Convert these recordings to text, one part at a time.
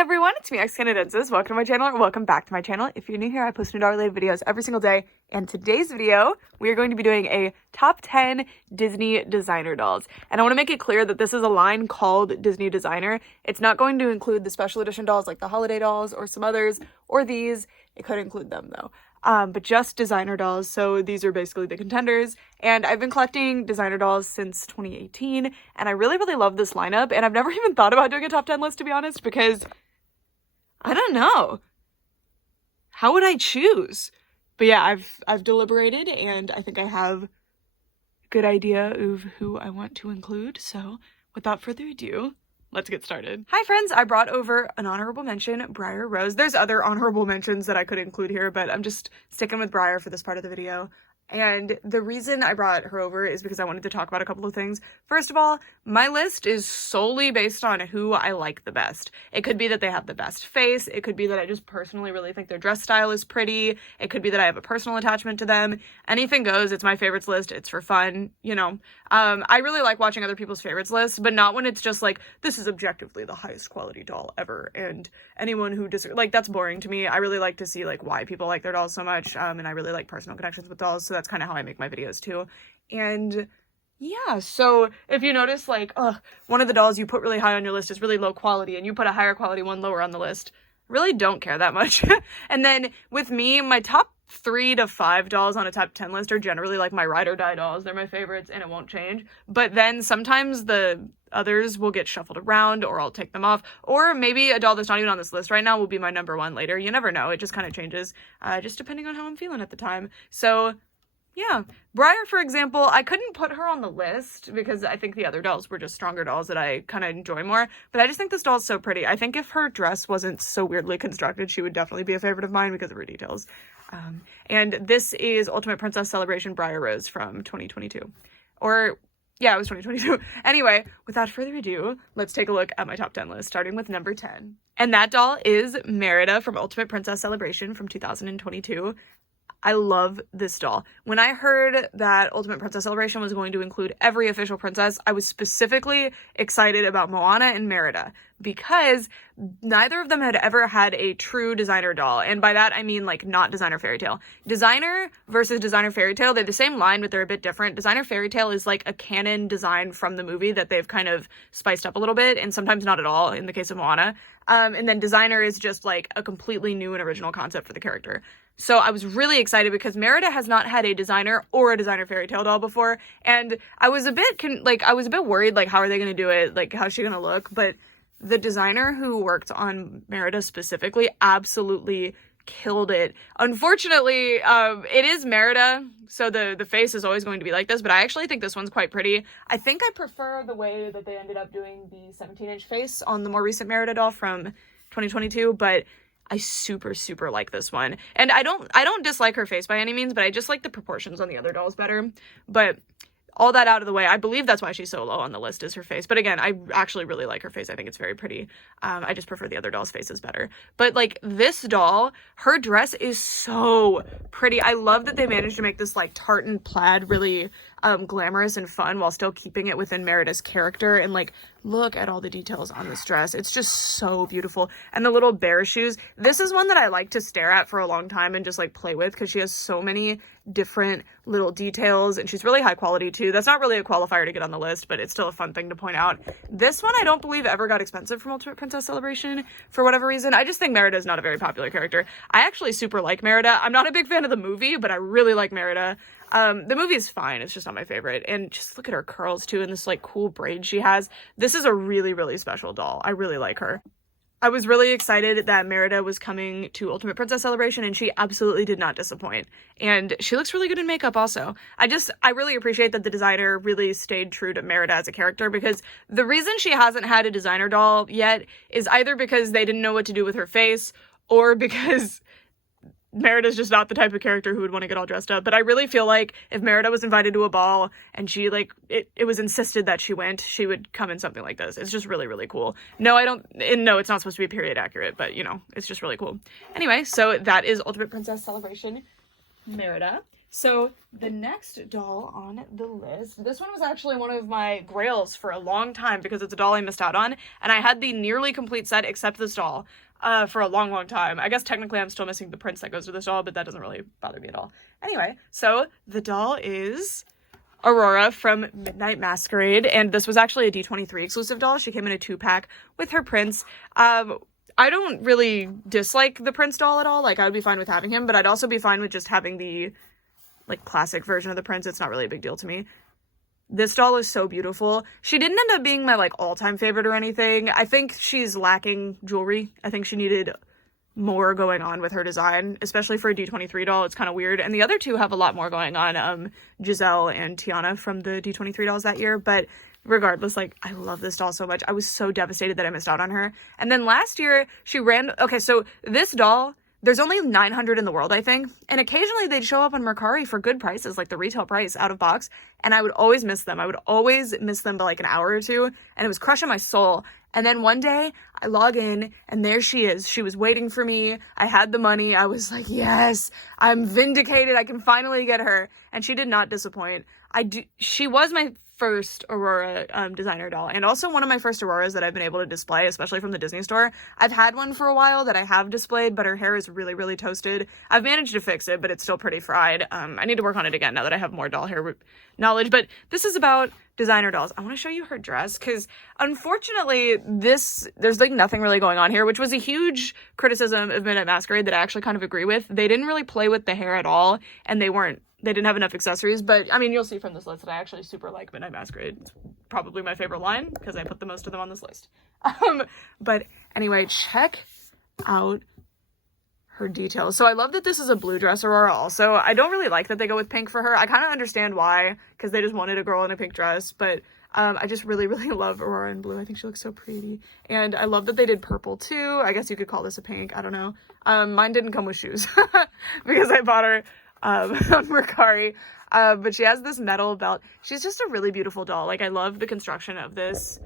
everyone, it's me, Canadensis. Welcome to my channel, or welcome back to my channel. If you're new here, I post new related videos every single day. And today's video, we are going to be doing a top 10 Disney designer dolls. And I want to make it clear that this is a line called Disney Designer. It's not going to include the special edition dolls like the holiday dolls or some others, or these. It could include them though. But just designer dolls. So these are basically the contenders. And I've been collecting designer dolls since 2018. And I really, really love this lineup. And I've never even thought about doing a top 10 list, to be honest, because I don't know. How would I choose? But yeah, I've deliberated, and I think I have a good idea of who I want to include. So without further ado, let's get started. Hi friends, I brought over an honorable mention, Briar Rose. There's other honorable mentions that I could include here, but I'm just sticking with Briar for this part of the video. And the reason I brought her over is because I wanted to talk about a couple of things. First of all, my list is solely based on who I like the best. It could be that they have the best face. It could be that I just personally really think their dress style is pretty. It could be that I have a personal attachment to them. Anything goes. It's my favorites list. It's for fun, you know. I really like watching other people's favorites lists, but not when it's just like, this is objectively the highest quality doll ever. And anyone who like, that's boring to me. I really like to see like why people like their dolls so much. And I really like personal connections with dolls. So that's kind of how I make my videos too. And yeah, so if you notice, like, one of the dolls you put really high on your list is really low quality, and you put a higher quality one lower on the list, really don't care that much. And then with me, my top 3 to 5 dolls on a top 10 list are generally like my ride or die dolls. They're my favorites and it won't change. But then sometimes the others will get shuffled around, or I'll take them off, or maybe a doll that's not even on this list right now will be my number 1 later. You never know. It just kind of changes, just depending on how I'm feeling at the time. So yeah, Briar, for example, I couldn't put her on the list because I think the other dolls were just stronger dolls that I kind of enjoy more, but I just think this doll is so pretty. I think if her dress wasn't so weirdly constructed, she would definitely be a favorite of mine because of her details. And this is Ultimate Princess Celebration Briar Rose from 2022. Or, yeah, it was 2022. Anyway, without further ado, let's take a look at my top 10 list, starting with number 10. And that doll is Merida from Ultimate Princess Celebration from 2022. I love this doll. When I heard that Ultimate Princess Celebration was going to include every official princess, I was specifically excited about Moana and Merida because neither of them had ever had a true designer doll. And by that, I mean like not designer fairy tale. Designer versus designer fairy tale, they're the same line, but they're a bit different. Designer fairy tale is like a canon design from the movie that they've kind of spiced up a little bit, and sometimes not at all in the case of Moana. And then designer is just like a completely new and original concept for the character. So I was really excited because Merida has not had a designer or a designer fairy tale doll before, and I was a bit worried, like, how are they going to do it? Like, how's she going to look? But the designer who worked on Merida specifically absolutely killed it. Unfortunately, it is Merida, so the face is always going to be like this, but I actually think this one's quite pretty. I think I prefer the way that they ended up doing the 17-inch face on the more recent Merida doll from 2022, but I super, super like this one. And I don't dislike her face by any means, but I just like the proportions on the other dolls better. But all that out of the way, I believe that's why she's so low on the list, is her face. But again, I actually really like her face. I think it's very pretty. I just prefer the other dolls' faces better. But like this doll, her dress is so pretty. I love that they managed to make this like tartan plaid really glamorous and fun while still keeping it within Merida's character. And like, look at all the details on this dress. It's just so beautiful. And the little bear shoes. This is one that I like to stare at for a long time and just like play with because she has so many different little details, and she's really high quality too. That's not really a qualifier to get on the list, but it's still a fun thing to point out. This one I don't believe ever got expensive from Ultimate Princess Celebration for whatever reason. I just think Merida is not a very popular character. I actually super like Merida. I'm not a big fan of the movie, but I really like Merida. The movie is fine. It's just not my favorite. And just look at her curls too, and this like cool braid she has. This is a really, really special doll. I really like her. I was really excited that Merida was coming to Ultimate Princess Celebration, and she absolutely did not disappoint. And she looks really good in makeup also. I really appreciate that the designer really stayed true to Merida as a character, because the reason she hasn't had a designer doll yet is either because they didn't know what to do with her face, or because Merida's just not the type of character who would want to get all dressed up. But I really feel like if Merida was invited to a ball and she like it was insisted that she went, she would come in something like this. It's just really, really cool. No, it's not supposed to be period accurate, but you know, it's just really cool. Anyway, so that is Ultimate Princess Celebration Merida. So the next doll on the list, this one was actually one of my grails for a long time because it's a doll I missed out on, and I had the nearly complete set except this doll for a long, long time. I guess technically I'm still missing the prince that goes with this doll, but that doesn't really bother me at all. Anyway, so the doll is Aurora from Midnight Masquerade, and this was actually a D23 exclusive doll. She came in a 2-pack with her prince. I don't really dislike the prince doll at all. Like, I would be fine with having him, but I'd also be fine with just having the, like, classic version of the prince. It's not really a big deal to me. This doll is so beautiful. She didn't end up being my, like, all-time favorite or anything. I think she's lacking jewelry. I think she needed more going on with her design, especially for a D23 doll. It's kind of weird. And the other two have a lot more going on, Giselle and Tiana from the D23 dolls that year. But regardless, like, I love this doll so much. I was so devastated that I missed out on her. And then last year, okay, so this doll, there's only 900 in the world, I think. And occasionally they'd show up on Mercari for good prices, like the retail price out of box. And I would always miss them. I would always miss them by like an hour or two. And it was crushing my soul. And then one day I log in and there she is. She was waiting for me. I had the money. I was like, yes, I'm vindicated. I can finally get her. And she did not disappoint. She was my first Aurora designer doll, and also one of my first Auroras that I've been able to display, especially from the Disney store. I've had one for a while that I have displayed, but her hair is really, really toasted. I've managed to fix it, but it's still pretty fried. I need to work on it again now that I have more doll hair knowledge, but this is about designer dolls. I want to show you her dress, because unfortunately there's like nothing really going on here, which was a huge criticism of Midnight Masquerade that I actually kind of agree with. They didn't really play with the hair at all, and they didn't have enough accessories, but I mean, you'll see from this list that I actually super like Midnight Masquerade. It's probably my favorite line because I put the most of them on this list. But anyway, check out her details. So I love that this is a blue dress Aurora also. I don't really like that they go with pink for her. I kind of understand why, because they just wanted a girl in a pink dress, but I just really, really love Aurora in blue. I think she looks so pretty. And I love that they did purple too. I guess you could call this a pink. I don't know. Mine didn't come with shoes because I bought her on Mercari, but she has this metal belt. She's just a really beautiful doll. Like, I love the construction of this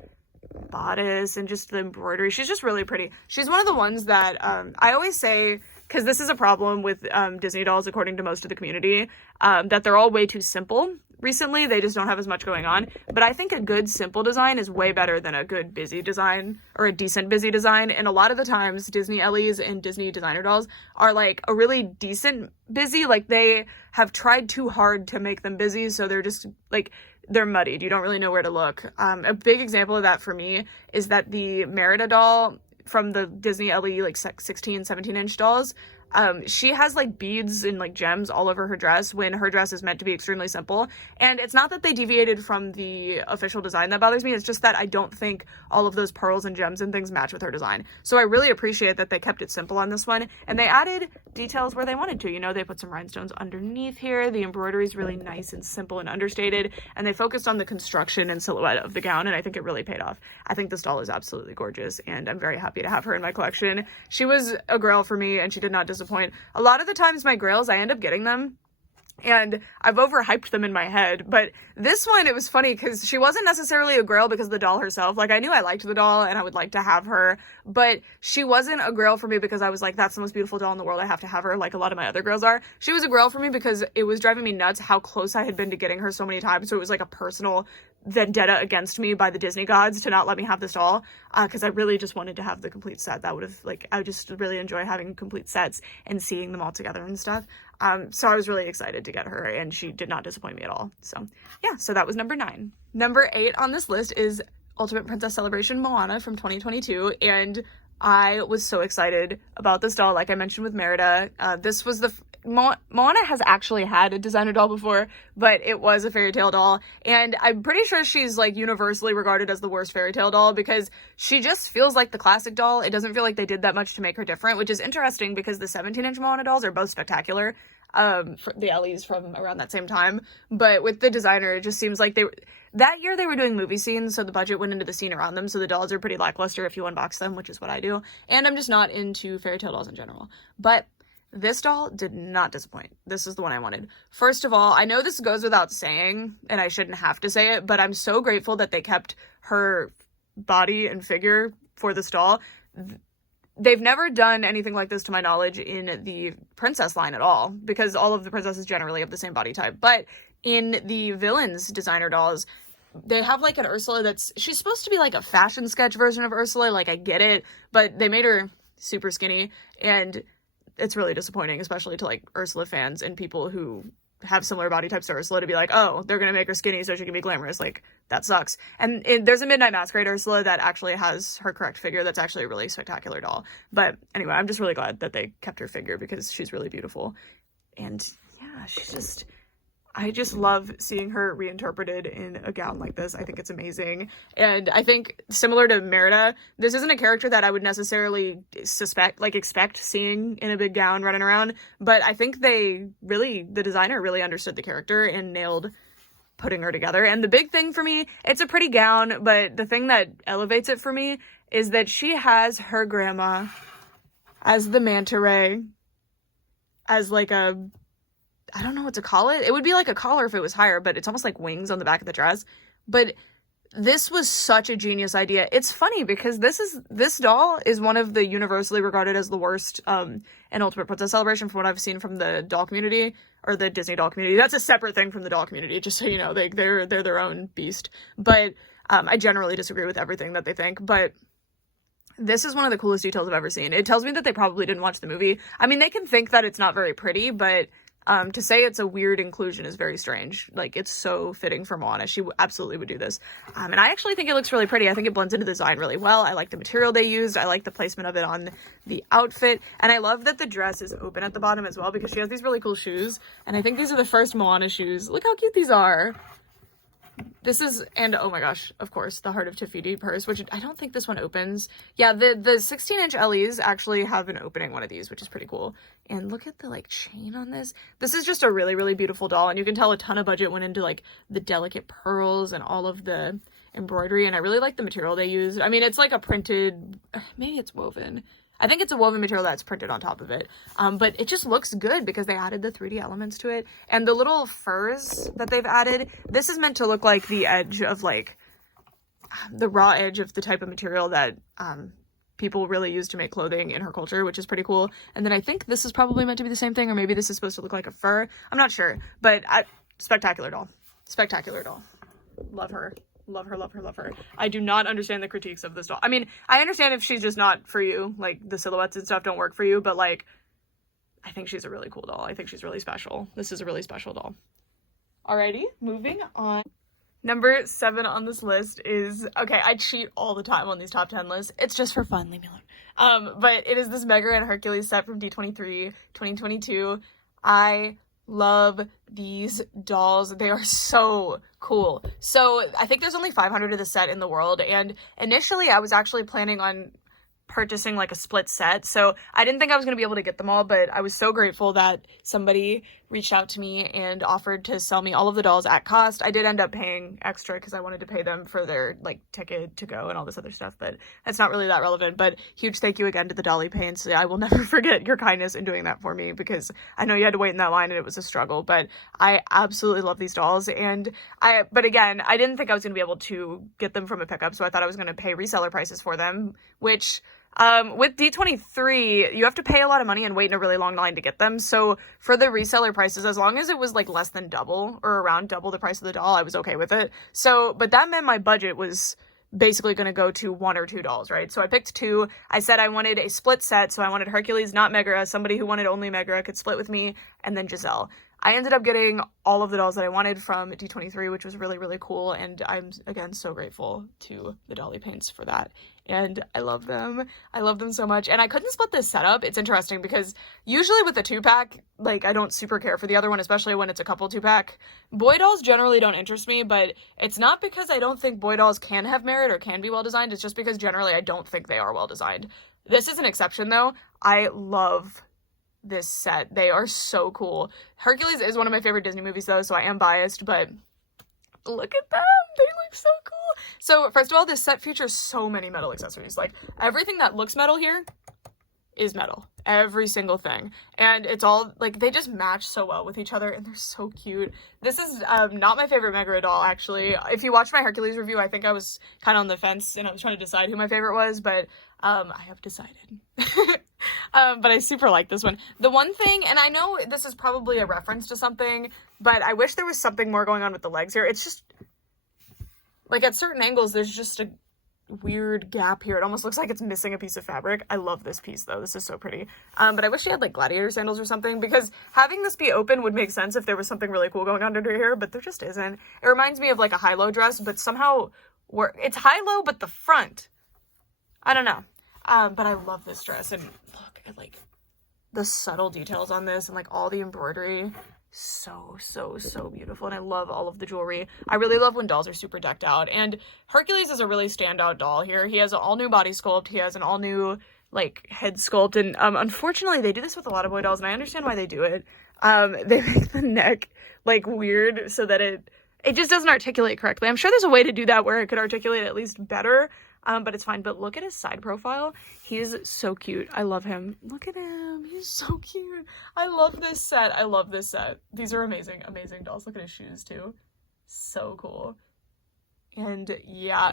bodice and just the embroidery. She's just really pretty. She's one of the ones that I always say, because this is a problem with Disney dolls according to most of the community, that they're all way too simple. Recently, they just don't have as much going on, but I think a good simple design is way better than a good busy design or a decent busy design. And a lot of the times Disney Ellies and Disney designer dolls are like a really decent busy. Like, they have tried too hard to make them busy, so they're just like, they're muddied. You don't really know where to look. A big example of that for me is that the Merida doll from the Disney Ellie, like 16, 17 inch dolls, she has like beads and like gems all over her dress when her dress is meant to be extremely simple. And it's not that they deviated from the official design that bothers me. It's just that I don't think all of those pearls and gems and things match with her design. So I really appreciate that they kept it simple on this one, and they added details where they wanted to. You know, they put some rhinestones underneath here. The embroidery is really nice and simple and understated, and they focused on the construction and silhouette of the gown, and I think it really paid off. I think this doll is absolutely gorgeous, and I'm very happy to have her in my collection. She was a grail for me, and she did not disappoint. A lot of the times my grails, I end up getting them, and I've overhyped them in my head, but this one, it was funny because she wasn't necessarily a grail because of the doll herself. Like, I knew I liked the doll and I would like to have her, but she wasn't a grail for me because I was like, that's the most beautiful doll in the world, I have to have her, like a lot of my other girls are. She was a grail for me because it was driving me nuts how close I had been to getting her so many times, so it was like a personal vendetta against me by the Disney gods to not let me have this doll, because I really just wanted to have the complete set. That would have, like, I just really enjoy having complete sets and seeing them all together and stuff. So I was really excited to get her, and she did not disappoint me at all. So yeah, so that was number 9. Number 8 on this list is Ultimate Princess Celebration Moana from 2022, and I was so excited about this doll. Like I mentioned with Merida, this was Moana has actually had a designer doll before, but it was a fairy tale doll, and I'm pretty sure she's like universally regarded as the worst fairy tale doll because she just feels like the classic doll. It doesn't feel like they did that much to make her different, which is interesting because the 17-inch Moana dolls are both spectacular, for the Ellies from around that same time, but with the designer, it just seems like that year they were doing movie scenes, so the budget went into the scene around them, so the dolls are pretty lackluster if you unbox them, which is what I do, and I'm just not into fairy tale dolls in general. But this doll did not disappoint. This is the one I wanted. First of all, I know this goes without saying, and I shouldn't have to say it, but I'm so grateful that they kept her body and figure for this doll. they've never done anything like this to my knowledge in the princess line at all, because all of the princesses generally have the same body type. But in the villains designer dolls, they have like an Ursula she's supposed to be like a fashion sketch version of Ursula, like I get it, but they made her super skinny, and it's really disappointing, especially to like Ursula fans and people who have similar body types to Ursula, to be like, oh, they're gonna make her skinny so she can be glamorous. Like, that sucks. And there's a Midnight Masquerade Ursula that actually has her correct figure. That's actually a really spectacular doll. But anyway, I'm just really glad that they kept her figure, because she's really beautiful. And yeah, I just love seeing her reinterpreted in a gown like this. I think it's amazing. And I think, similar to Merida, this isn't a character that I would necessarily expect seeing in a big gown running around. But I think the designer really understood the character and nailed putting her together. And the big thing for me, it's a pretty gown, but the thing that elevates it for me is that she has her grandma as the manta ray, as like I don't know what to call it. It would be like a collar if it was higher, but it's almost like wings on the back of the dress. But this was such a genius idea. It's funny because this doll is one of the universally regarded as the worst in Ultimate Princess Celebration, from what I've seen from the doll community, or the Disney doll community. That's a separate thing from the doll community, just so you know. They're their own beast. But I generally disagree with everything that they think. But this is one of the coolest details I've ever seen. It tells me that they probably didn't watch the movie. I mean, they can think that it's not very pretty, but to say it's a weird inclusion is very strange. Like, it's so fitting for Moana. She absolutely would do this. And I actually think it looks really pretty. I think it blends into the design really well. I like the material they used. I like the placement of it on the outfit. And I love that the dress is open at the bottom as well, because she has these really cool shoes. And I think these are the first Moana shoes. Look how cute these are. This is, and oh my gosh, of course, the Heart of Te Fiti purse, which I don't think this one opens. Yeah, the 16-inch LEs actually have an opening one of these, which is pretty cool. And look at the like chain on this. This is just a really, really beautiful doll, and you can tell a ton of budget went into like the delicate pearls and all of the embroidery, and I really like the material they used. I mean, it's like a printed, maybe it's woven. I think it's a woven material that's printed on top of it. But it just looks good because they added the 3D elements to it. And the little furs that they've added, this is meant to look like the edge of like the raw edge of the type of material that people really use to make clothing in her culture, which is pretty cool. And then I think this is probably meant to be the same thing, or maybe this is supposed to look like a fur. I'm not sure, but spectacular doll. Spectacular doll. Love her. Love her, love her, love her. I do not understand the critiques of this doll. I mean, I understand if she's just not for you, like the silhouettes and stuff don't work for you, but like, I think she's a really cool doll. I think she's really special. This is a really special doll. Alrighty, moving on. Number 7 on this list is, okay, I cheat all the time on these top 10 lists. It's just for fun, leave me alone. But it is this Megara and Hercules set from D23 2022. I love these dolls. They are so cool. So I think there's only 500 of the set in the world, and initially I was actually planning on purchasing like a split set, so I didn't think I was going to be able to get them all, but I was so grateful that somebody reached out to me and offered to sell me all of the dolls at cost. I did end up paying extra because I wanted to pay them for their like ticket to go and all this other stuff, but that's not really that relevant. But huge thank you again to the Dolly Paints. I will never forget your kindness in doing that for me, because I know you had to wait in that line and it was a struggle, but I absolutely love these dolls. And but again, I didn't think I was going to be able to get them from a pickup, so I thought I was going to pay reseller prices for them, which with D23, you have to pay a lot of money and wait in a really long line to get them. So for the reseller prices, as long as it was like less than double or around double the price of the doll, I was okay with it. So, but that meant my budget was basically going to go to 1 or 2 dolls, right? So I picked 2. I said I wanted a split set, so I wanted Hercules, not Megara. Somebody who wanted only Megara could split with me, and then Giselle. I ended up getting all of the dolls that I wanted from D23, which was really, really cool, and I'm, again, so grateful to the Dolly Paints for that, and I love them. I love them so much, and I couldn't split this setup. It's interesting because usually with a 2-pack, like, I don't super care for the other one, especially when it's a couple 2-pack. Boy dolls generally don't interest me, but it's not because I don't think boy dolls can have merit or can be well-designed. It's just because generally I don't think they are well-designed. This is an exception, though. I love this set. They are so cool. Hercules is one of my favorite Disney movies, though, so I am biased, but look at them. They look so cool. So first of all, this set features so many metal accessories. Like, everything that looks metal here is metal. Every single thing. And it's all, like, they just match so well with each other, and they're so cute. This is not my favorite Megara doll, actually. If you watched my Hercules review, I think I was kind of on the fence, and I was trying to decide who my favorite was, but I have decided. But I super like this one. The one thing, and I know this is probably a reference to something, but I wish there was something more going on with the legs here. It's just, like, at certain angles, there's just a weird gap here. It almost looks like it's missing a piece of fabric. I love this piece, though. This is so pretty. But I wish she had, like, gladiator sandals or something, because having this be open would make sense if there was something really cool going on under here, but there just isn't. It reminds me of, like, a high-low dress, but somehow it's high-low, but the front, I don't know. But I love this dress, and look at, like, the subtle details on this and, like, all the embroidery. So beautiful, and I love all of the jewelry. I really love when dolls are super decked out, and Hercules is a really standout doll here. He has an all-new body sculpt. He has an all-new, like, head sculpt, and unfortunately, they do this with a lot of boy dolls, and I understand why they do it. They make the neck, like, weird so that it just doesn't articulate correctly. I'm sure there's a way to do that where it could articulate at least better, but it's fine. But look at his side profile. He's so cute. I love him. Look at him. He's so cute. I love this set. I love this set. These are amazing, amazing dolls. Look at his shoes too. So cool. And yeah,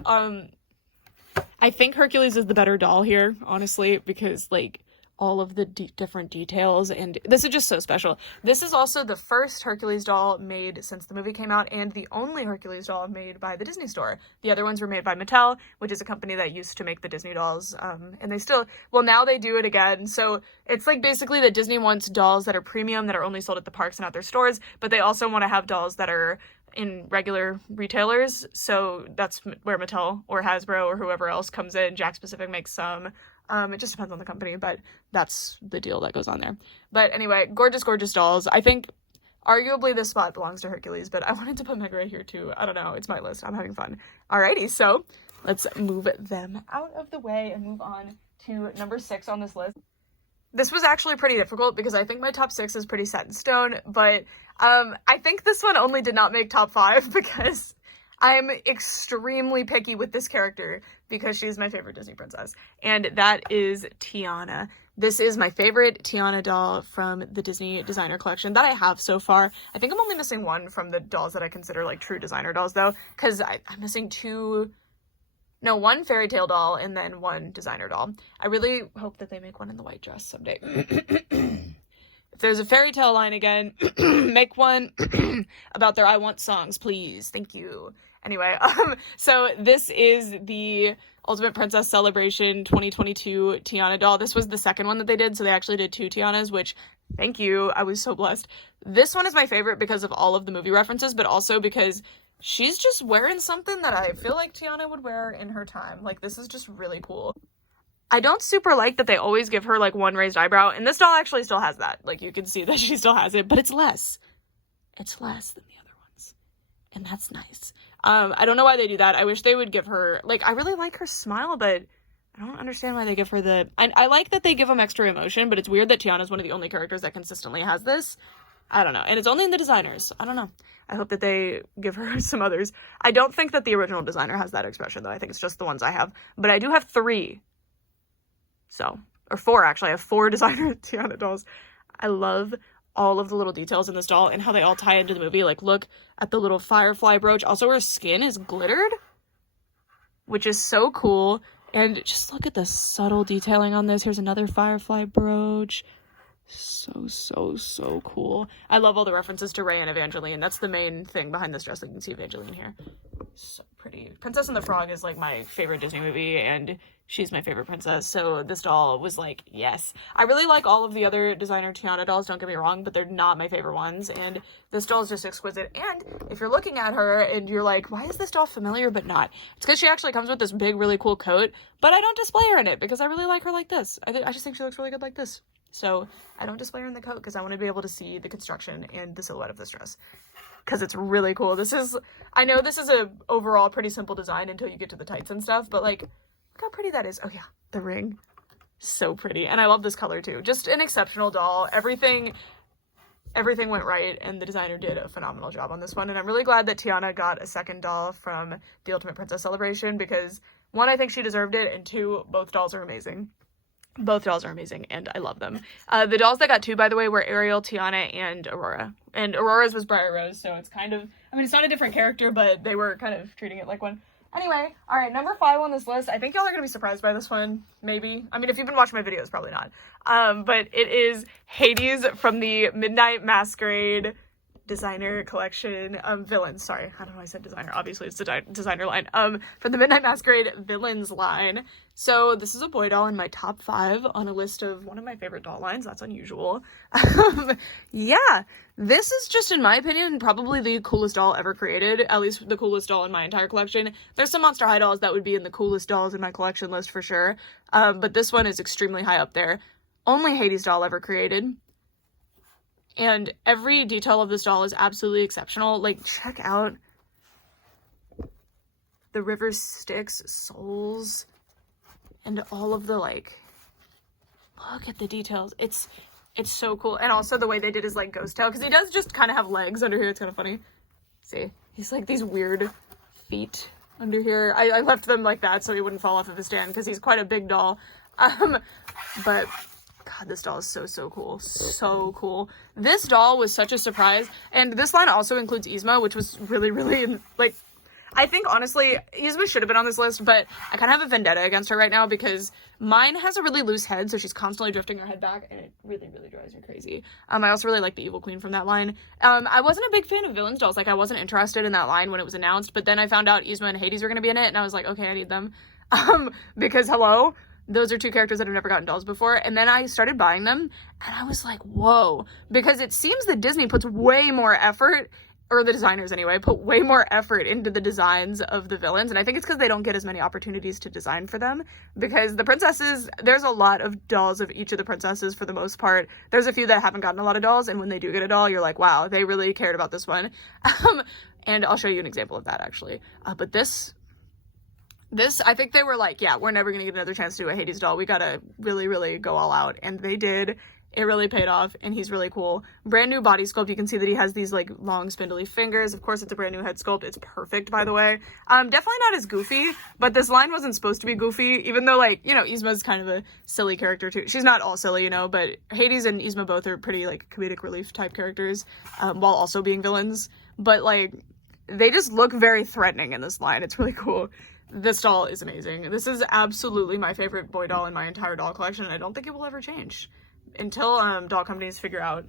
I think Hercules is the better doll here, honestly, because, like, all of the different details, and this is just so special. This is also the first Hercules doll made since the movie came out, and the only Hercules doll made by the Disney Store. The other ones were made by Mattel, which is a company that used to make the Disney dolls, and they still, well, now they do it again. So it's like basically that Disney wants dolls that are premium, that are only sold at the parks and at their stores, but they also want to have dolls that are in regular retailers. So that's where Mattel or Hasbro or whoever else comes in. Jakks Pacific makes some. It just depends on the company, but that's the deal that goes on there. But anyway, gorgeous, gorgeous dolls. I think arguably this spot belongs to Hercules, but I wanted to put Megara here too. I don't know. It's my list. I'm having fun. Alrighty, so let's move them out of the way and move on to number 6 on this list. This was actually pretty difficult because I think my top 6 is pretty set in stone, but I think this one only did not make top 5 because I'm extremely picky with this character because she's my favorite Disney princess, and that is Tiana. This is my favorite Tiana doll from the Disney designer collection that I have so far. I think I'm only missing one from the dolls that I consider, like, true designer dolls, though, because I'm missing one fairy tale doll and then one designer doll. I really hope that they make one in the white dress someday. If there's a fairy tale line again, make one about their I Want songs, please. Thank you. Anyway, so this is the Ultimate Princess Celebration 2022 Tiana doll. This was the second one that they did, so they actually did 2 Tianas, which, thank you, I was so blessed. This one is my favorite because of all of the movie references, but also because she's just wearing something that I feel like Tiana would wear in her time. Like, this is just really cool. I don't super like that they always give her, like, one raised eyebrow, and this doll actually still has that. Like, you can see that she still has it, but it's less. It's less than the other ones, and that's nice. I don't know why they do that. I wish they would give her, like, I really like her smile, but I don't understand why they give her the, I like that they give them extra emotion, but it's weird that Tiana's one of the only characters that consistently has this. I don't know, and it's only in the designers. I don't know. I hope that they give her some others. I don't think that the original designer has that expression, though. I think it's just the ones I have, but I do have 3. So, or 4, actually. I have 4 designer Tiana dolls. I love all of the little details in this doll and how they all tie into the movie. Like, look at the little firefly brooch. Also, her skin is glittered, which is so cool. And just look at the subtle detailing on this. Here's another firefly brooch. So cool. I love all the references to Ray and Evangeline. That's the main thing behind this dress. Like, you can see Evangeline here. So pretty. Princess and the Frog is, like, my favorite Disney movie, and she's my favorite princess, so this doll was like, yes. I really like all of the other designer Tiana dolls, don't get me wrong, but they're not my favorite ones, and this doll is just exquisite. And if you're looking at her and you're like, why is this doll familiar but not? It's because she actually comes with this big, really cool coat, but I don't display her in it because I really like her like this. I just think she looks really good like this. So I don't display her in the coat because I want to be able to see the construction and the silhouette of this dress because it's really cool. I know this is a overall pretty simple design until you get to the tights and stuff, but, like, look how pretty that is. Oh yeah, the ring. So pretty. And I love this color too. Just an exceptional doll. Everything went right, and the designer did a phenomenal job on this one. And I'm really glad that Tiana got a second doll from the Ultimate Princess Celebration because, 1, I think she deserved it, and 2, both dolls are amazing. Both dolls are amazing, and I love them. The dolls that got 2, by the way, were Ariel, Tiana, and Aurora. And Aurora's was Briar Rose, so it's kind of, I mean, it's not a different character, but they were kind of treating it like one. Anyway, all right, number 5 on this list. I think y'all are gonna be surprised by this one, maybe. I mean, if you've been watching my videos, probably not. But it is Hades from the Midnight Masquerade designer collection, villains, sorry, I don't know why I said designer, obviously it's the designer line, from the Midnight Masquerade villains line. So this is a boy doll in my top 5 on a list of one of my favorite doll lines. That's unusual. Yeah, this is just, in my opinion, probably the coolest doll ever created, at least the coolest doll in my entire collection. There's some Monster High dolls that would be in the coolest dolls in my collection list for sure, but this one is extremely high up there. Only Hades doll ever created. And every detail of this doll is absolutely exceptional. Like, check out the river Styx soles and all of the, like, look at the details. It's so cool. And also the way they did his, like, ghost tail, because he does just kind of have legs under here. It's kind of funny. See, he's like these weird feet under here. I left them like that so he wouldn't fall off of his stand because he's quite a big doll. But God, this doll is so cool. So cool. This doll was such a surprise. And this line also includes Yzma, which was really, like, I think, honestly, Yzma should have been on this list, but I kind of have a vendetta against her right now because mine has a really loose head, so she's constantly drifting her head back, and it really drives me crazy. I also really like the Evil Queen from that line. I wasn't a big fan of villains dolls. Like, I wasn't interested in that line when it was announced, but then I found out Yzma and Hades were going to be in it, and I was like, okay, I need them. Because, hello? Those are 2 characters that have never gotten dolls before. And then I started buying them and I was like, whoa, because it seems that Disney puts way more effort, or the designers anyway, put way more effort into the designs of the villains. And I think it's because they don't get as many opportunities to design for them, because the princesses, there's a lot of dolls of each of the princesses for the most part. There's a few that haven't gotten a lot of dolls, and when they do get a doll, you're like, wow, they really cared about this one. And I'll show you an example of that actually. But this, I think they were like, yeah, we're never going to get another chance to do a Hades doll. We got to really go all out. And they did. It really paid off, and he's really cool. Brand new body sculpt. You can see that he has these, like, long, spindly fingers. Of course, it's a brand new head sculpt. It's perfect, by the way. Definitely not as goofy, but this line wasn't supposed to be goofy, even though, like, you know, Yzma's kind of a silly character, too. She's not all silly, you know, but Hades and Yzma both are pretty, like, comedic relief type characters, while also being villains. But, like, they just look very threatening in this line. It's really cool. This doll is amazing. This is absolutely my favorite boy doll in my entire doll collection, and I don't think it will ever change until doll companies figure out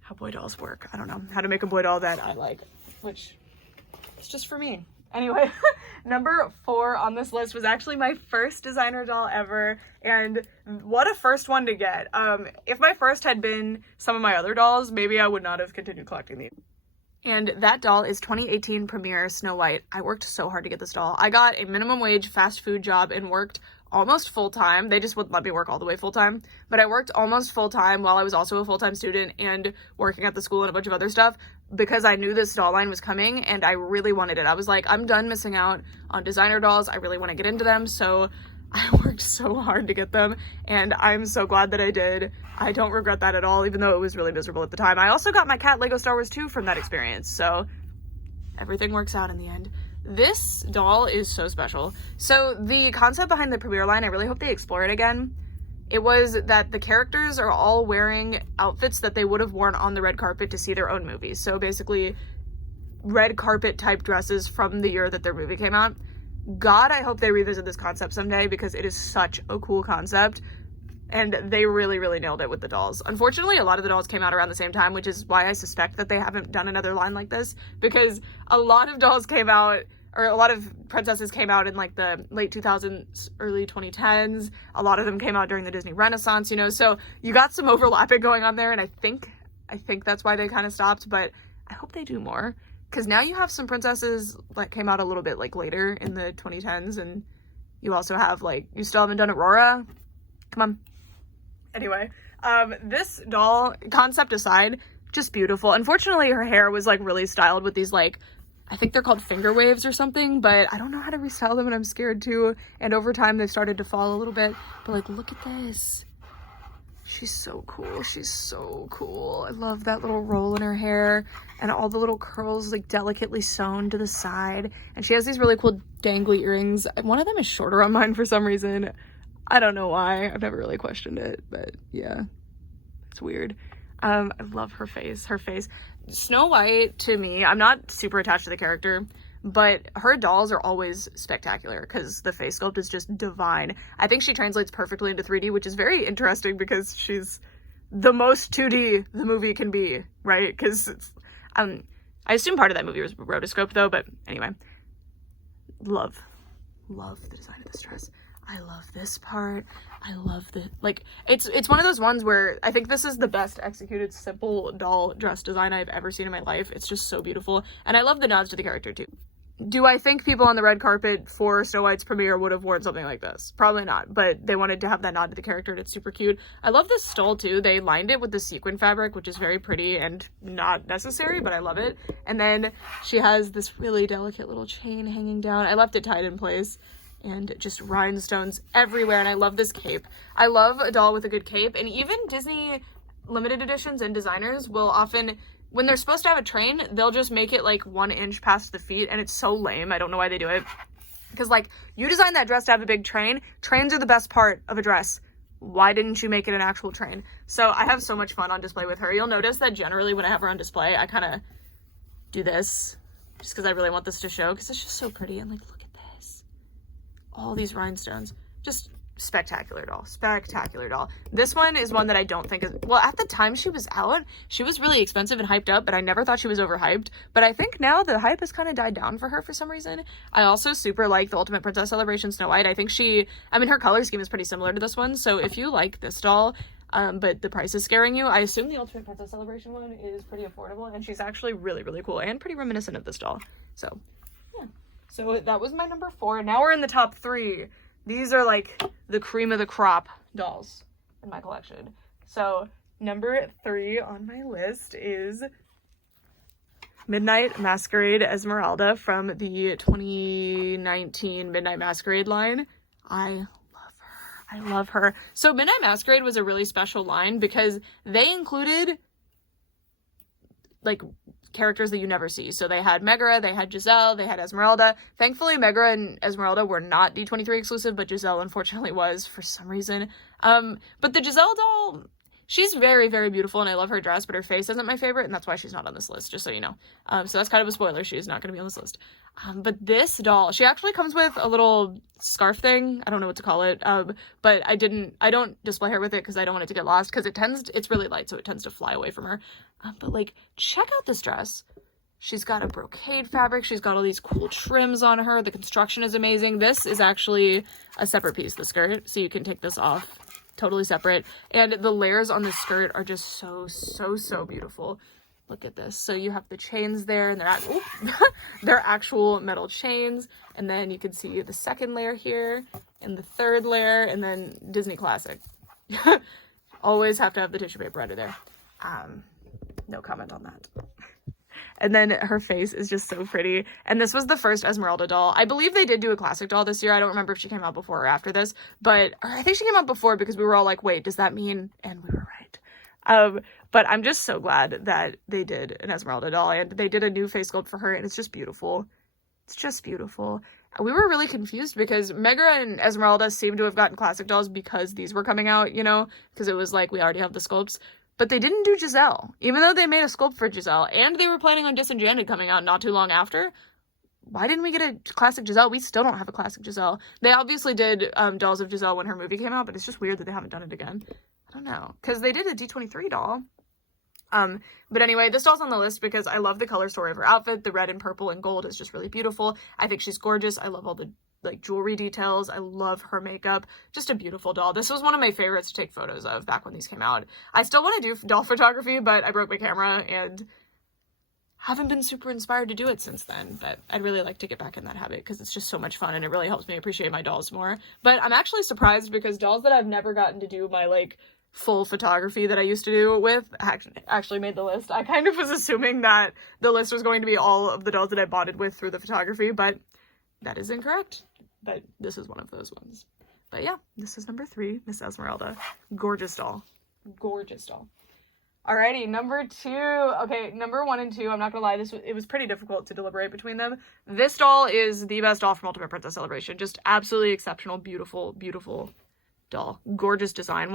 how boy dolls work. I don't know how to make a boy doll that I like, which is just for me. Anyway, number 4 on this list was actually my first designer doll ever, and what a first one to get. If my first had been some of my other dolls, maybe I would not have continued collecting these. And that doll is 2018 premiere Snow White. I worked so hard to get this doll. I got a minimum wage fast food job and worked almost full-time. They just wouldn't let me work all the way full-time, but I worked almost full-time while I was also a full-time student and working at the school and a bunch of other stuff, because I knew this doll line was coming and I really wanted it. I was like, I'm done missing out on designer dolls. I really want to get into them. So I worked so hard to get them, and I'm so glad that I did. I don't regret that at all, even though it was really miserable at the time. I also got my cat Lego Star Wars 2 from that experience, so everything works out in the end. This doll is so special. So the concept behind the premiere line, I really hope they explore it again. It was that the characters are all wearing outfits that they would have worn on the red carpet to see their own movies. So basically, red carpet type dresses from the year that their movie came out. God, I hope they revisit this concept someday, because it is such a cool concept. And they really nailed it with the dolls. Unfortunately, a lot of the dolls came out around the same time, which is why I suspect that they haven't done another line like this, because a lot of dolls came out, or a lot of princesses came out in like the late 2000s, early 2010s. A lot of them came out during the Disney Renaissance, you know, so you got some overlapping going on there, and I think that's why they kind of stopped, but I hope they do more, because now you have some princesses that came out a little bit like later in the 2010s, and you also have, like, you still haven't done Aurora. Come on. Anyway, this doll, concept aside, just beautiful. Unfortunately, her hair was, like, really styled with these, like, I think they're called finger waves or something, but I don't know how to restyle them, and I'm scared to. And over time, they started to fall a little bit. But, like, look at this. She's so cool. She's so cool. I love that little roll in her hair and all the little curls, like, delicately sewn to the side. And she has these really cool dangly earrings. One of them is shorter on mine for some reason. I don't know why. I've never really questioned it, but yeah, it's weird. I love her face. Snow White, to me, I'm not super attached to the character, but her dolls are always spectacular because the face sculpt is just divine. I think she translates perfectly into 3D, which is very interesting because she's the most 2D the movie can be, right? Because I assume part of that movie was rotoscope though, but anyway. Love the design of this dress. I love this part. I love the, like, it's one of those ones where I think this is the best executed simple doll dress design I've ever seen in my life. It's just so beautiful. And I love the nods to the character too. Do I think people on the red carpet for Snow White's premiere would have worn something like this? Probably not, but they wanted to have that nod to the character and it's super cute. I love this stole too. They lined it with the sequin fabric, which is very pretty and not necessary, but I love it. And then she has this really delicate little chain hanging down. I left it tied in place. And just rhinestones everywhere, and I love this cape. I love a doll with a good cape, and even Disney limited editions and designers will often, when they're supposed to have a train, they'll just make it like 1 inch past the feet, and it's so lame. I don't know why they do it. Because, like, you designed that dress to have a big train. Trains are the best part of a dress. Why didn't you make it an actual train? So I have so much fun on display with her. You'll notice that generally when I have her on display, I kind of do this just because I really want this to show, because it's just so pretty. And, like, look at this. All these rhinestones. Just spectacular doll. Spectacular doll. This one is one that I don't think is, well, at the time she was out, she was really expensive and hyped up, but I never thought she was overhyped. But I think now the hype has kind of died down for her for some reason. I also super like the Ultimate Princess Celebration Snow White. I think her color scheme is pretty similar to this one. So if you like this doll, but the price is scaring you, I assume the Ultimate Princess Celebration one is pretty affordable, and she's actually really, really cool and pretty reminiscent of this doll. So yeah. So that was my number 4. Now we're in the top 3. These are like the cream of the crop dolls in my collection. So number 3 on my list is Midnight Masquerade Esmeralda from the 2019 Midnight Masquerade line. I love her. So Midnight Masquerade was a really special line because they included like characters that you never see. So they had Megara, they had Giselle, they had Esmeralda. Thankfully, Megara and Esmeralda were not D23 exclusive, but Giselle unfortunately was for some reason. But the Giselle doll, she's very, very beautiful, and I love her dress, but her face isn't my favorite, and that's why she's not on this list, just so you know. So that's kind of a spoiler. She's not going to be on this list. But this doll, she actually comes with a little scarf thing. I don't know what to call it. But I don't display her with it because I don't want it to get lost, because it's really light, so it tends to fly away from her. But like, check out this dress. She's got a brocade fabric. She's got all these cool trims on her. The construction is amazing. This is actually a separate piece, the skirt, so you can take this off. Totally separate. And the layers on the skirt are just so beautiful. Look at this. So you have the chains there, and they're actual metal chains. And then you can see the second layer here, and the third layer, and then Disney Classic. Always have to have the tissue paper under there. No comment on that. And then her face is just so pretty. And this was the first Esmeralda doll. I believe they did do a classic doll this year. I don't remember if she came out before or after this, but I think she came out before, because we were all like, wait, does that mean? And we were right. But I'm just so glad that they did an Esmeralda doll, and they did a new face sculpt for her, and it's just beautiful. It's just beautiful. We were really confused because Megara and Esmeralda seemed to have gotten classic dolls because these were coming out, you know, because it was like, we already have the sculpts. But they didn't do Giselle, even though they made a sculpt for Giselle, and they were planning on Disenchanted coming out not too long after. Why didn't we get a classic Giselle? We still don't have a classic Giselle. They obviously did dolls of Giselle when her movie came out, but it's just weird that they haven't done it again. I don't know, because they did a D23 doll. But anyway, this doll's on the list because I love the color story of her outfit. The red and purple and gold is just really beautiful. I think she's gorgeous. I love all the like jewelry details. I love her makeup. Just a beautiful doll. This was one of my favorites to take photos of back when these came out. I still want to do doll photography, but I broke my camera and haven't been super inspired to do it since then. But I'd really like to get back in that habit because it's just so much fun and it really helps me appreciate my dolls more. But I'm actually surprised because dolls that I've never gotten to do my like full photography that I used to do with actually made the list. I kind of was assuming that the list was going to be all of the dolls that I bonded with through the photography, but that is incorrect. But this is one of those ones. But yeah, this is number 3, Miss Esmeralda. Gorgeous doll. Gorgeous doll. Alrighty, number 2. Okay, number 1 and 2, I'm not gonna lie, it was pretty difficult to deliberate between them. This doll is the best doll from Ultimate Princess Celebration. Just absolutely exceptional, beautiful, beautiful doll. Gorgeous design.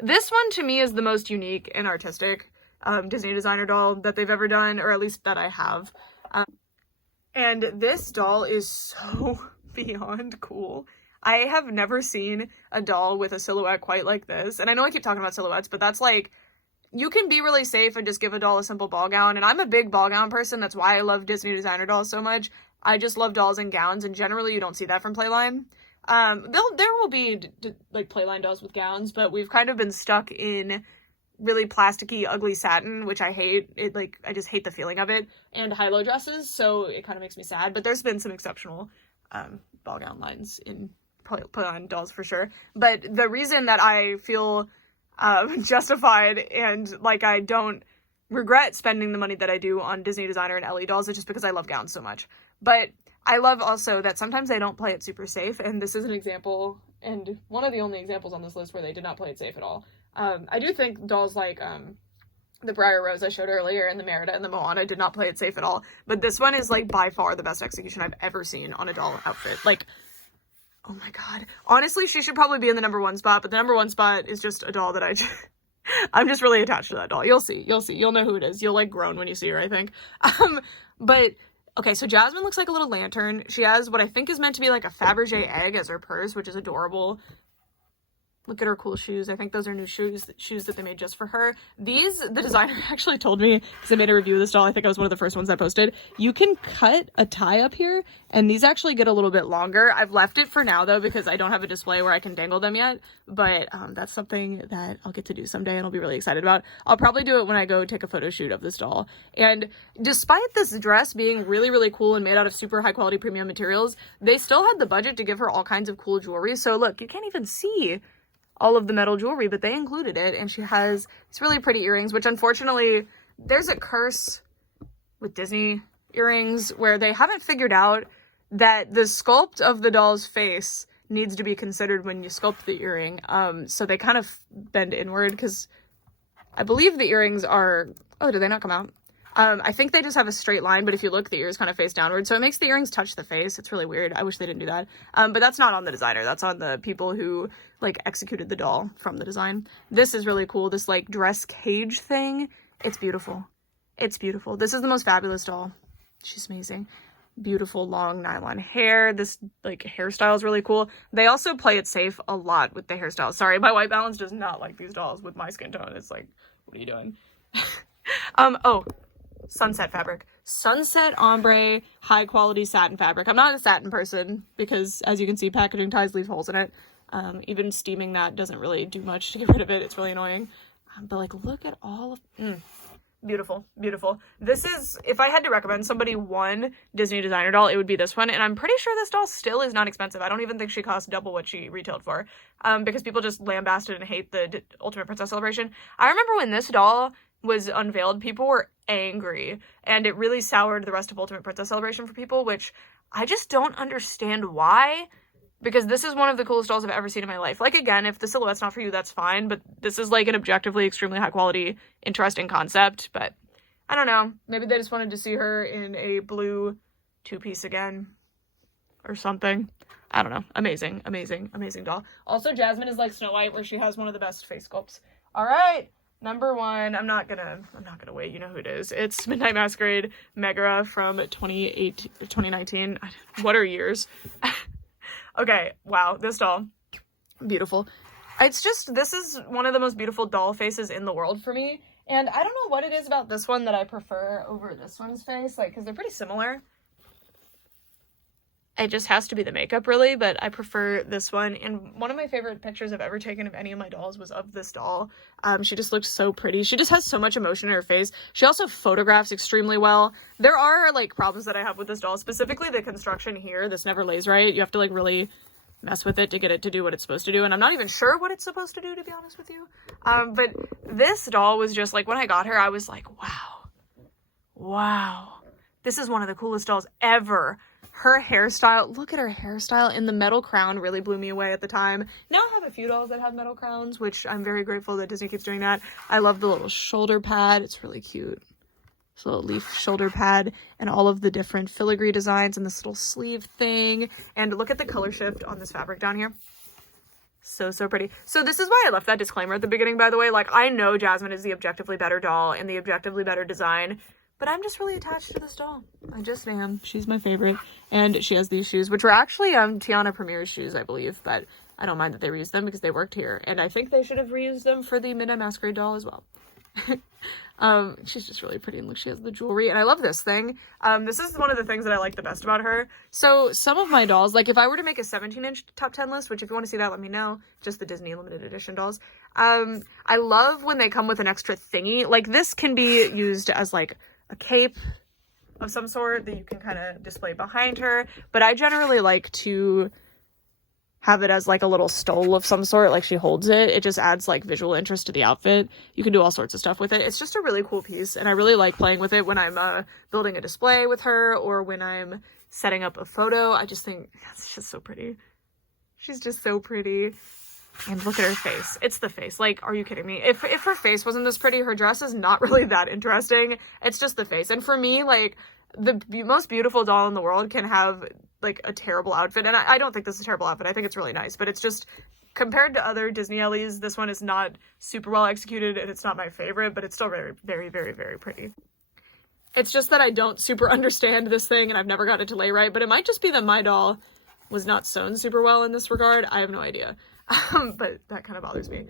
This one to me is the most unique and artistic Disney designer doll that they've ever done, or at least that I have. And this doll is so beyond cool. I have never seen a doll with a silhouette quite like this. And I know I keep talking about silhouettes, but that's like, you can be really safe and just give a doll a simple ball gown. And I'm a big ball gown person. That's why I love Disney designer dolls so much. I just love dolls and gowns, and generally you don't see that from Playline. There will be like Playline dolls with gowns, but we've kind of been stuck in really plasticky, ugly satin, which I hate. I just hate the feeling of it, and high-low dresses, so it kind of makes me sad. But there's been some exceptional ball gown lines in Playline dolls for sure. But the reason that I feel justified and like I don't regret spending the money that I do on Disney designer and Ellie dolls is just because I love gowns so much. But I love also that sometimes they don't play it super safe, and this is an example, and one of the only examples on this list where they did not play it safe at all. I do think dolls like the Briar Rose I showed earlier and the Merida and the Moana did not play it safe at all, but this one is like by far the best execution I've ever seen on a doll outfit. Like, oh my god. Honestly, she should probably be in the #1 spot, but the #1 spot is just a doll that I'm just really attached to that doll. You'll see. You'll know who it is. You'll like groan when you see her, I think. But okay, so Jasmine looks like a little lantern. She has what I think is meant to be like a Fabergé egg as her purse, which is adorable. Look at her cool shoes. I think those are new shoes that they made just for her. These, the designer actually told me, because I made a review of this doll, I think I was one of the first ones I posted, you can cut a tie up here, and these actually get a little bit longer. I've left it for now, though, because I don't have a display where I can dangle them yet, but that's something that I'll get to do someday, and I'll be really excited about. I'll probably do it when I go take a photo shoot of this doll. And despite this dress being really, really cool and made out of super high-quality premium materials, they still had the budget to give her all kinds of cool jewelry. So look, you can't even see all of the metal jewelry, but they included it, and she has these really pretty earrings, which unfortunately, there's a curse with Disney earrings where they haven't figured out that the sculpt of the doll's face needs to be considered when you sculpt the earring. So they kind of bend inward, because I believe the earrings are, oh, did they not come out? I think they just have a straight line, but if you look, the ears kind of face downward, so it makes the earrings touch the face. It's really weird. I wish they didn't do that. But that's not on the designer. That's on the people who, like, executed the doll from the design. This is really cool. This, like, dress cage thing. It's beautiful. It's beautiful. This is the most fabulous doll. She's amazing. Beautiful, long nylon hair. This, like, hairstyle is really cool. They also play it safe a lot with the hairstyle. Sorry, my white balance does not like these dolls with my skin tone. It's like, what are you doing? Oh. Sunset fabric. Sunset ombre, high quality satin fabric. I'm not a satin person because, as you can see, packaging ties leave holes in it. Even steaming that doesn't really do much to get rid of it. It's really annoying. But like, look at all of... Beautiful, beautiful. This is, if I had to recommend somebody one Disney designer doll, it would be this one. And I'm pretty sure this doll still is not expensive. I don't even think she costs double what she retailed for. Because people just lambasted and hate the Ultimate Princess Celebration. I remember when this doll was unveiled, people were angry, and it really soured the rest of Ultimate Princess Celebration for people, which I just don't understand why, because this is one of the coolest dolls I've ever seen in my life. Like, again, if the silhouette's not for you, that's fine, but this is like an objectively extremely high quality, interesting concept. But I don't know, maybe they just wanted to see her in a blue two-piece again or something. I don't know. Amazing, amazing, amazing doll. Also, Jasmine is like Snow White, where she has one of the best face sculpts. All right. #1, I'm not gonna wait, you know who it is. It's Midnight Masquerade Megara from 2019. What are years? Okay, wow, this doll, beautiful. It's just, this is one of the most beautiful doll faces in the world for me, and I don't know what it is about this one that I prefer over this one's face, like, because they're pretty similar. It just has to be the makeup, really, but I prefer this one. And one of my favorite pictures I've ever taken of any of my dolls was of this doll. She just looks so pretty. She just has so much emotion in her face. She also photographs extremely well. There are, like, problems that I have with this doll, specifically the construction here. This never lays right. You have to, like, really mess with it to get it to do what it's supposed to do. And I'm not even sure what it's supposed to do, to be honest with you. But this doll was just, like, when I got her, I was like, wow. Wow. This is one of the coolest dolls ever. Her hairstyle, look at her hairstyle, and the metal crown really blew me away at the time. Now I have a few dolls that have metal crowns, which I'm very grateful that Disney keeps doing that. I love the little shoulder pad. It's really cute. This little leaf shoulder pad and all of the different filigree designs and this little sleeve thing. And look at the color shift on this fabric down here. So, so pretty. So this is why I left that disclaimer at the beginning, by the way. Like, I know Jasmine is the objectively better doll and the objectively better design, But I'm just really attached to this doll. I just am. She's my favorite. And she has these shoes, which were actually Tiana Premier's shoes, I believe. But I don't mind that they reused them because they worked here. And I think they should have reused them for the Midnight Masquerade doll as well. She's just really pretty, and look, she has the jewelry, and I love this thing. This is one of the things that I like the best about her. So some of my dolls, like if I were to make a 17-inch top 10 list, which if you want to see that, let me know, just the Disney limited edition dolls. I love when they come with an extra thingy. Like this can be used as like a cape of some sort that you can kind of display behind her, but I generally like to have it as like a little stole of some sort, like she holds it. It just adds like visual interest to the outfit. You can do all sorts of stuff with it. It's just a really cool piece, and I really like playing with it when I'm building a display with her or when I'm setting up a photo. I just think it's just so pretty. She's just so pretty. And look at her face. It's the face. Like, are you kidding me? If her face wasn't this pretty, her dress is not really that interesting. It's just the face. And for me, like, the most beautiful doll in the world can have like a terrible outfit, and I don't think this is a terrible outfit. I think it's really nice, but it's just compared to other Disney Ellies, this one is not super well executed, and it's not my favorite, but it's still very, very, very, very pretty. It's just that I don't super understand this thing, and I've never got it to lay right, but it might just be that my doll was not sewn super well in this regard. I have no idea, but that kind of bothers me.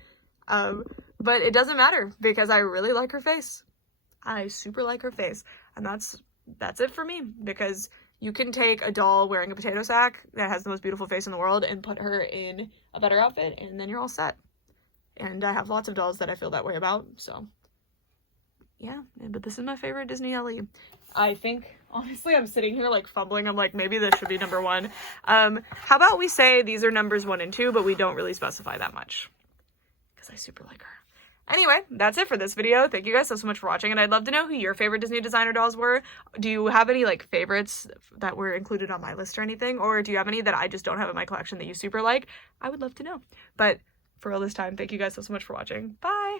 But it doesn't matter because I really like her face. I super like her face, and that's it for me, because you can take a doll wearing a potato sack that has the most beautiful face in the world and put her in a better outfit, and then you're all set. And I have lots of dolls that I feel that way about, so yeah. But this is my favorite Disney Ellie. I think, honestly, I'm sitting here like fumbling. I'm like, maybe this should be number 1. How about we say these are numbers 1 and 2, but we don't really specify that much because I super like her. Anyway, that's it for this video. Thank you guys so much for watching, and I'd love to know who your favorite Disney designer dolls were. Do you have any like favorites that were included on my list or anything, or do you have any that I just don't have in my collection that you super like? I would love to know. But for all this time, thank you guys so much for watching. Bye!